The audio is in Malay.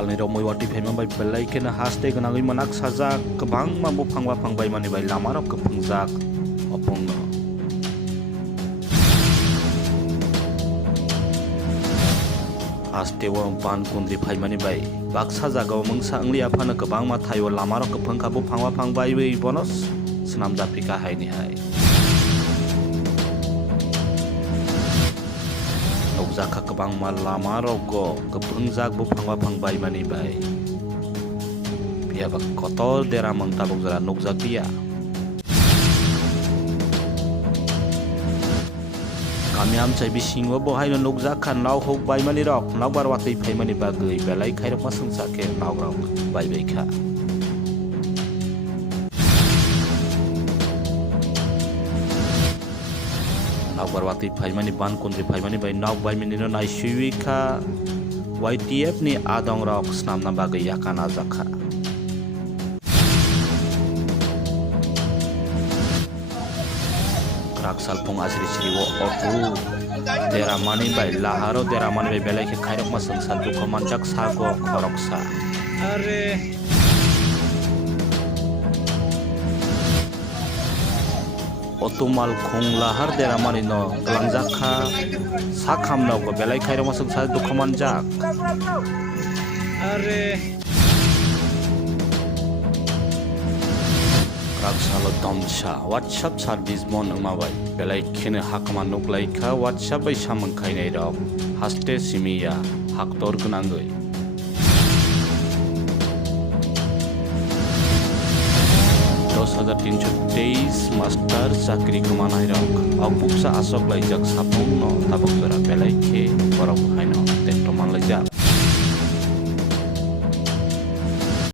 salni romoi wati phaima bai belai kena haste ganangui manak sajak kebang mambo phangwa phangbai mani bai lamarok kepungjak opongno haste wo pan kundri phaimani bai baksa jagao mungsa angli aphana kebang ma thayo lamarok kepungkabu phangwa phangbai bai bonos senam japika haini hai nokjaka kebang ma lamarok go kepungjak bu phangwa phangbai mani bai pia bak kotor dera mangtabok jara nokjak dia kami amcai bisingo bohai no nokjak khan naw hok bai mani rok nawbar watei phaimani bagui belai khairok ma sungsake nawrok bai bai kha nawbar watei phaimani ban kundri phaimani bai naw bai mani no nai suiwi kha YTF ni adong rok snamna bagui yakana jakha raksal pung asri sri wo otu dera mani bai laharo dera mani bai belai ke khairok ma sangsal du komanjak sago khoroksa are otumal khung lahar dera mani no klangjak kha sakham no go belai khairok ma sangsal du komanjak are raksalo domsa WhatsApp service mon angmabai belai khene hakma nuklai kha WhatsApp bai samang khainai rok haste simiya haktor gnangoi 10,323 master sakri kemanai rok aupuksa asok laijak sapung no tabuk jara belai khe borok hain